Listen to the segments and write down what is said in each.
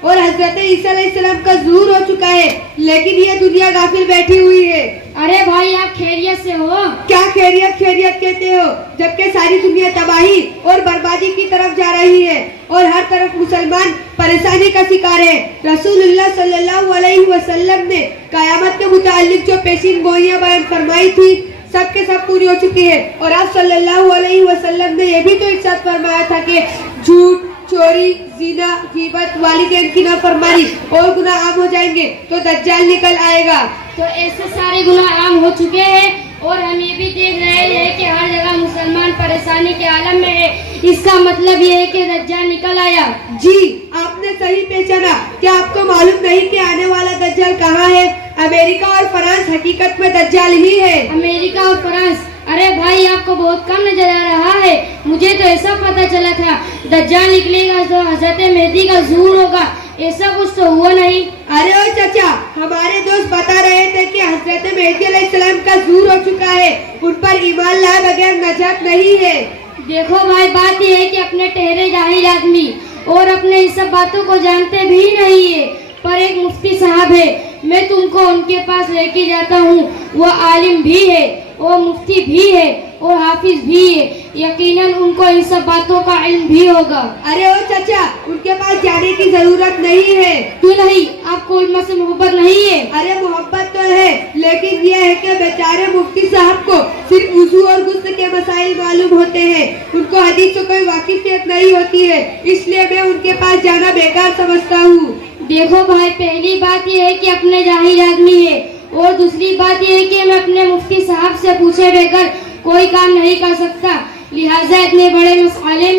اور حضرت عیسیٰ علیہ السلام کا ظہور ہو چکا ہے، لیکن یہ دنیا غافل بیٹھی ہوئی ہے۔ ارے بھائی آپ خیریت سے ہو؟ کیا خیریت خیریت کہتے ہو، جبکہ ساری دنیا تباہی اور بربادی کی طرف جا رہی ہے اور ہر طرف مسلمان پریشانی کا شکار ہے۔ رسول اللہ صلی اللہ علیہ وسلم نے قیامت کے متعلق جو پیشین گوئیاں بیان فرمائی تھی سب کے سب پوری ہو چکی ہے، اور آپ صلی اللہ علیہ وسلم نے یہ بھی تو ارشاد فرمایا تھا کہ جھوٹ، چوری، زنا، غیبت، والدین کی نافرمانی اور گناہ عام ہو جائیں گے تو دجال نکل آئے گا۔ تو ایسے سارے گناہ عام ہو چکے ہیں اور ہم یہ بھی دیکھ رہے ہیں کہ ہر جگہ مسلمان پریشانی کے عالم میں ہے، اس کا مطلب یہ ہے کہ دجال نکل آیا۔ جی آپ نے صحیح پہچانا۔ کیا آپ کو معلوم نہیں کہ آنے والا دجال کہاں ہے؟ امریکہ اور فرانس حقیقت میں دجال ہی ہے۔ امریکہ اور فرانس؟ ارے بھائی آپ کو بہت کم نظر آ رہا ہے، مجھے تو ایسا پتا چلا تھا دجال نکلے گا تو حضرت مہدی کا ظہور ہوگا، ایسا کچھ تو ہوا نہیں۔ ارے او چچا، ہمارے دوست بتا رہے تھے کہ حضرت مہدی علیہ السلام کا ظہور ہو چکا ہے، ان پر ایمان لائے بغیر نجات نہیں ہے۔ دیکھو بھائی بات یہ ہے کہ اپنے ٹہرے جاہل آدمی اور اپنے اس سب باتوں کو جانتے بھی نہیں ہے، پر ایک مفتی صاحب ہے، میں تم کو ان کے پاس لے کے جاتا ہوں، وہ عالم بھی ہے، وہ مفتی بھی ہے اور حافظ بھی ہے، یقیناً ان کو ان سب باتوں کا علم بھی ہوگا۔ ارے او چچا، ان کے پاس جانے کی ضرورت نہیں ہے۔ کیوں نہیں؟ آپ کو علم سے محبت نہیں ہے؟ ارے محبت تو ہے، لیکن یہ ہے کہ بیچارے مفتی صاحب کو صرف وضو اور غسل کے مسائل معلوم ہوتے ہیں، ان کو حدیث سے کوئی واقفیت نہیں ہوتی ہے، اس لیے میں ان کے پاس جانا بیکار سمجھتا ہوں۔ دیکھو بھائی پہلی بات یہ ہے کہ اپنے جاہل آدمی ہے، اور دوسری بات یہ ہے کہ میں اپنے مفتی صاحب سے پوچھے بغیر کوئی کام نہیں کر سکتا، لہٰذا اتنے بڑے مسئلے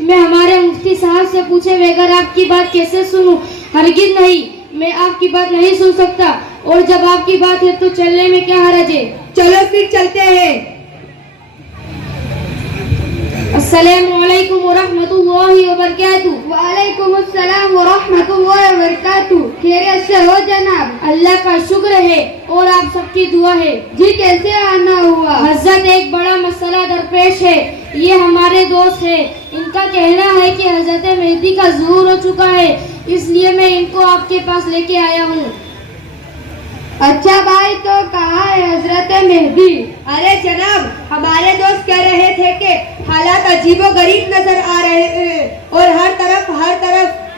میں ہمارے مفتی صاحب سے پوچھے بغیر آپ کی بات کیسے سنوں؟ ہرگز نہیں، میں آپ کی بات نہیں سن سکتا، اور جب آپ کی بات ہے تو چلنے میں کیا حرج ہے؟ چلو پھر چلتے ہیں۔ السلام علیکم ورحمۃ اللہ وبرکاتہ۔ وعلیکم السلام ورحمۃ اللہ وبرکاتہ۔ خیریت سے ہو جناب؟ اللہ کا شکر ہے اور آپ سب کی دعا ہے۔ جی کیسے آنا ہوا؟ حضرت ایک بڑا مسئلہ درپیش ہے، یہ ہمارے دوست ہے، ان کا کہنا ہے کہ حضرت مہدی کا ظہور ہو چکا ہے، اس لیے میں ان کو آپ کے پاس لے کے آیا ہوں۔ اچھا بھائی، تو کہاں ہے حضرت مہدی؟ ارے جناب، ہمارے دوست کہہ رہے تھے کہ حالات عجیب و غریب نظر آ رہے ہیں اور ہر طرف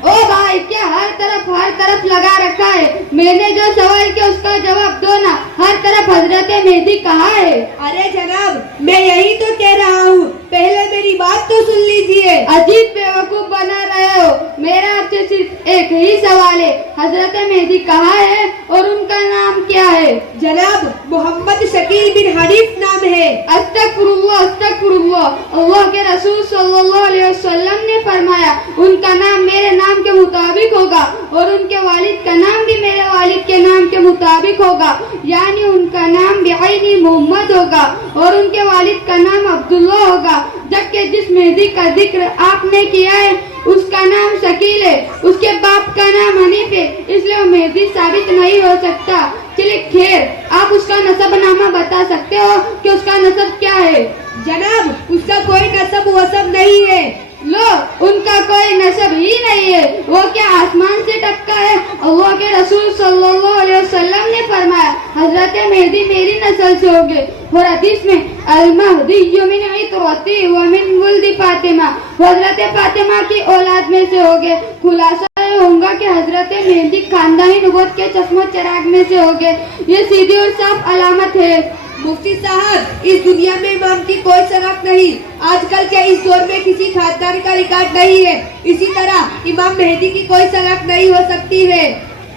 او بھائی، کیا ہر طرف لگا رکھا ہے؟ میں نے جو سوال کیا اس کا جواب دو نا، ہر طرف حضرت مہدی کہاں ہے؟ ارے جناب میں یہی تو کہہ رہا ہوں، پہلے میری بات تو سن لیجئے۔ عجیب بیوقوف بنا رہے ہو، میرا آپ سے صرف ایک ہی سوال ہے، حضرت مہدی کہاں ہے اور ان کا نام کیا ہے؟ جناب محمد شکیل بن حنیف نام ہے۔ استغفر اللہ، استغفر اللہ۔ اللہ کے رسول صلی اللہ علیہ وسلم نے فرمایا ان کا نام میرے نام کے مطابق ہوگا اور ان کے والد کا نام بھی میرے والد کے نام کے مطابق ہوگا، یعنی ان کا نام بعینی محمد ہوگا اور ان کے والد کا نام عبداللہ ہوگا، جبکہ جس مہدی کا ذکر آپ نے کیا ہے اس کا نام شکیل ہے، اس کے باپ کا نام حنیف ہے، اس لیے وہ مہدی ثابت نہیں ہو سکتا۔ چلے خیر، آپ اس کا نسب نامہ بتا سکتے ہو کہ اس کا نسب کیا ہے؟ جناب اس کا کوئی نسب وسب نہیں ہے۔ لو، ان کا کوئی نسب ہی نہیں ہے، وہ کیا آسمان سے ٹپکا ہے؟ اللہ کے رسول صلی اللہ علیہ وسلم نے فرمایا حضرت مہدی میری نسل سے ہوگے، اور حدیث میں المہدی من عطرتی ومن ولد فاطمہ، حضرت فاطمہ کی اولاد میں سے ہوگے۔ خلاصہ یہ ہوگا کہ حضرت مہدی خاندانی نبوت کے چشم و چراغ میں سے ہوگے، یہ سیدھی اور صاف علامت ہے۔ مفتی صاحب، اس دنیا میں امام کی کوئی شناخت نہیں، آج کل کے اس دور میں کسی خاندان کا ریکارڈ نہیں ہے، اسی طرح امام مہدی کی کوئی شناخت نہیں ہو سکتی ہے۔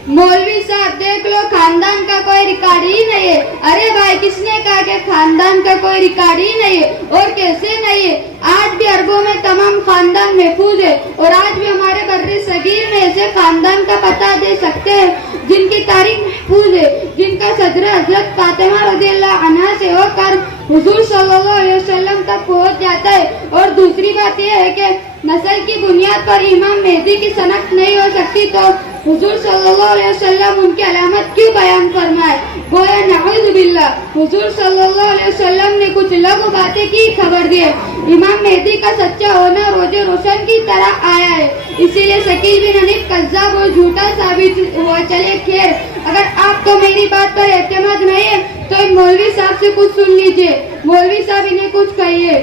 مولوی صاحب دیکھ لو، خاندان کا کوئی ریکارڈ ہی نہیں ہے۔ ارے بھائی، کس نے کہا کہ خاندان کا کوئی ریکارڈ ہی نہیں ہے؟ اور کیسے نہیں ہے؟ آج بھی عربوں میں تمام خاندان محفوظ ہے، اور آج بھی ہمارے بر صغیر میں ایسے خاندان کا پتہ دے سکتے ہیں جن کی تاریخ محفوظ ہے، جن کا صدر حضرت فاطمہ رضی اللہ عنہا سے ہو کر حضور صلی اللہ علیہ وسلم تک پہنچ جاتا ہے۔ اور دوسری بات یہ ہے کہ نسل کی بنیاد پر امام مہدی کی شناخت نہیں ہو سکتی، تو हुजूर सल्लल्लाहु अलैहि वसल्लम उनकी अलामत क्यों बयान फरमाए? गोया नऊज़ु बिल्लाह, हुजूर सल्लल्लाहु अलैहि वसल्लम ने कुछ लघु बातें की खबर दी है। इमाम मेहदी का सच्चा होना रोजे रोशन की तरह आया है, इसीलिए शकील बिन हनीफ कज्जाब और झूठा साबित हुआ। चले खैर, अगर आपको मेरी बात पर एतमाद नहीं है तो इन मौलवी साहब से कुछ सुन लीजिए। मौलवी साहब इन्हें कुछ कहिए।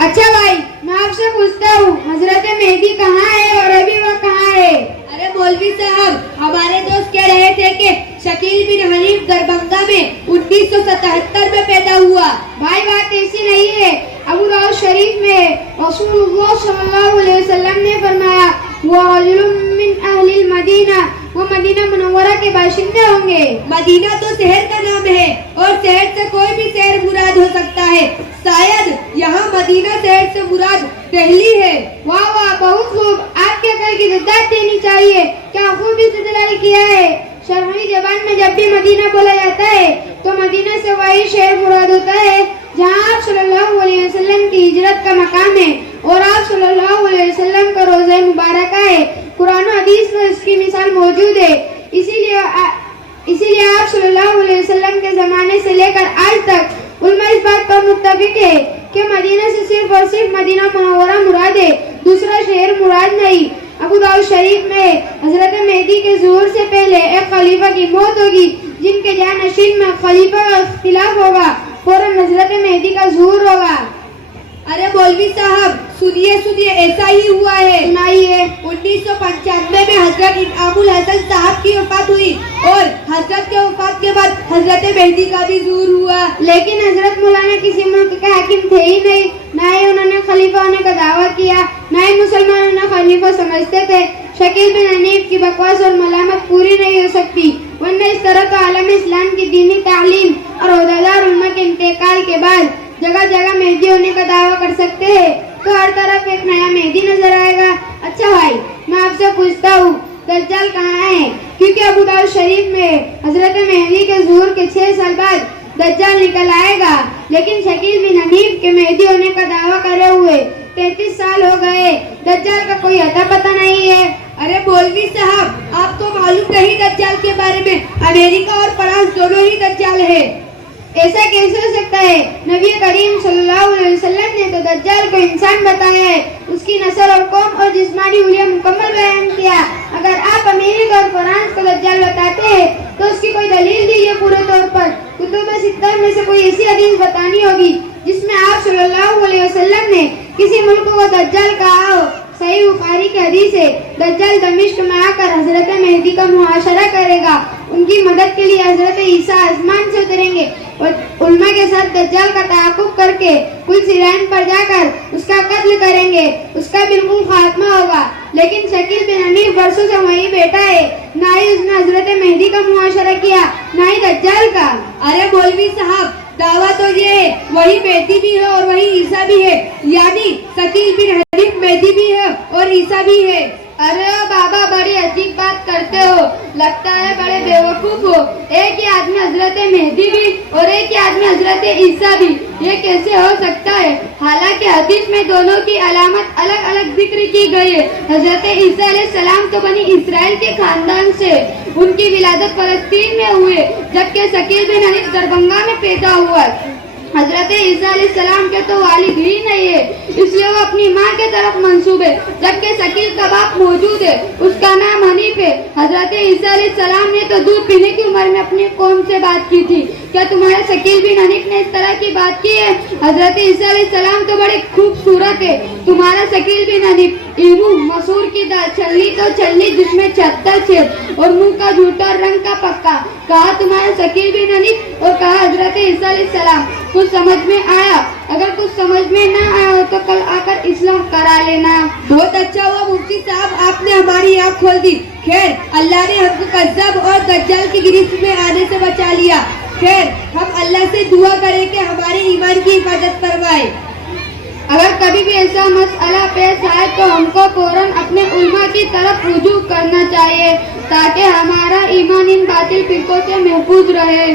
अच्छा भाई, मैं आपसे पूछता हूँ, हजरत मेहदी कहाँ है और अभी वह कहाँ है? अरे मौलवी साहब, हमारे दोस्त कह रहे थे कि शकील बिन हनीफ दरभंगा में 1977 में पैदा हुआ। भाई बात ऐसी नहीं है, अबू दाऊद शरीफ में रसूलुल्लाह सल्लल्लाहु अलैहि वसल्लम ने फरमाया, वह रजुलुम मिन अहलिल मदीना, वो मदीना मुनव्वरा के बाशिंदे होंगे। मदीना तो शहर का नाम है और शहर से कोई भी शहर मुराद हो सकता है। शायद यहाँ मदीना शहर से मुराद दिल्ली है। वाह वाह, बहुत खूब, आपके अकल की दाद देनी चाहिए। क्या खूब इस्तेदलाल किया है। शरही जबान में जब भी मदीना बोला जाता है तो मदीना से वही शहर मुराद होता है जहाँ आप सल्लल्लाहु अलैहि वसल्लम की हिजरत का मकाम है और आप सल्लल्लाहु अलैहि वसल्लम का रोज़ा मुबारक है। कुरान और हदीस में इसकी मिसाल मौजूद है। इसीलिए आप सल्लल्लाहु अलैहि वसल्लम के ज़माने से लेकर आज तक उलमा इस बात पर मुत्तफिक है कि मदीना से सिर्फ और सिर्फ मदीना मुनव्वरा मुराद है, दूसरा शहर मुराद नहीं। अबू दाऊद शरीफ में हजरत मेहदी के ज़ुहूर से पहले एक खलीफा की मौत होगी, जिनके जानशीन में खलीफा का इख्तिलाफ होगा, फौरन हजरत मेहदी का ज़ुहूर होगा। अरे मौलवी साहब, सुनिए, ऐसा ही हुआ है। सुनाइए। 1995 में हजरत इनामुल हसन साहब की वफात हुई और हजरत के वफात के बाद हजरत मेहदी का भी ज़ुहूर हुआ। लेकिन हजरत मौलाना किसी मुल्क के हाकिम थे ही नहीं, ना ही उन्होंने खलीफा होने का दावा किया, ना ही मुसलमान उन्हें खलीफा समझते थे। शकील बिन हनीफ की बकवास और मलामत पूरी नहीं हो सकती, वरना इस तरह तो आलम इस्लाम की दीनी तालीम और ओहदेदार उलमा के इंतकाल के बाद जगह जगह मेहदी होने का दावा कर सकते हैं, तो हर तरफ एक नया मेहदी नजर आएगा। अच्छा भाई, मैं आपसे पूछता हूँ, दज्जाल कहाँ है? क्योंकि अबू दाऊद शरीफ में हजरत मेहदी के ज़ुहूर के 6 साल बाद दज्जाल निकल आएगा, लेकिन शकील बिन हनीफ के मेहदी होने का दावा करे हुए 33 साल हो गए, दज्जाल का कोई अता पता नहीं है। अरे मौलवी साहब, आपको मालूम नहीं दज्जाल के बारे में? अमेरिका और फ्रांस दोनों ही दज्जाल है। ऐसा कैसे हो सकता है? नबी करीम सल्लल्लाहु अलैहि वसल्लम ने तो दज्जाल को इंसान बताया है, उसकी नस्ल और कौम और जिस्मानी हुलिया मुकम्मल बयान किया। अगर आप अमेरिका और फ्रांस को दज्जाल बताते हैं तो उसकी कोई दलील दीजिए पूरे तौर पर। कुतुब सित्ता में से कोई ऐसी हदीस बतानी होगी जिसमें आप सल्लल्लाहु अलैहि वसल्लम ने किसी मुल्क को दज्जाल कहा हो। सही बुखारी की हदीस है, दज्जाल दमिश्क में आकर हजरत मेहदी का मुआशरा करेगा, उनकी मदद के लिए हजरत ईसा आसमान से उतरेंगे और उल्मा के साथ दज्जाल का ताक़ुब करके कुल सिराइन पर जाकर उसका कत्ल करेंगे, उसका बिल्कुल खात्मा होगा। लेकिन शकील बिन हनीफ वर्षों से वहीं बैठा है, ना ही उसने हजरत मेहदी का मुआशरा किया, ना ही दज्जाल का। अरे मौलवी साहब, दावा तो ये है, वही मेहदी भी है और वही ईसा भी है, यानी शकील बिन हनीफ मेहदी भी है और ईसा भी है। अरे बाबा, बड़ी अजीब बात करते हो, लगता है बड़े बेवकूफ हो। एक ही आदमी हजरत मेहदी भी और एक ही आदमी हजरत ईसा भी, ये कैसे हो सकता है? हालांकि हदीस में दोनों की अलामत अलग अलग जिक्र की गई है। हजरत ईसा अलैहिस्सलाम तो बनी इसराइल के खानदान से, उनकी विलादत फलस्तीन में हुए, जबकि शकील बिन हनीफ दरभंगा में पैदा हुआ। हजरत ईसा अलैहिस्सलाम के तो वालिद ही नहीं है, इसलिए वो अपनी माँ के तरफ मंसूब है, जबकि शकील का बाप मौजूद है, उसका नाम हनीफ है। हजरत ईसा अलैहिस्सलाम ने तो दूध पीने की उम्र में अपनी कौम से बात की थी, क्या तुम्हारे शकील बिन हनीफ ने इस तरह की बात की है? हजरत ईसा अलैहिस्सलाम तो बड़े खूबसूरत है, तुम्हारा शकील बिन हनीफ इल्मू मसूर की दाल, छल्ली तो छल्ली जिसमें 76 छेद और मुंह का झूठा और रंग का पक्का। कहा तुम्हारा शकील बिन हनीफ और कहा हजरत ईसा अलैहिस्सलाम। कुछ समझ में आया? अगर कुछ समझ में ना आया हो तो कल आकर इस्लाह करा लेना। बहुत अच्छा हुआ मुफ्ती साहब, आपने हमारी आँख खोल दी। खैर, अल्लाह ने हमको कज़्ज़ाब और दज्जाल की गिरफ्त में आने से बचा लिया। खैर, हम अल्लाह से दुआ करें कि हमारे ईमान की हिफाजत फरमाए। अगर कभी भी ऐसा मसला पेश आए तो हमको फौरन अपने उल्मा की तरफ रुजू करना चाहिए, ताकि हमारा ईमान इन बातिल फिरकों से महफूज रहे।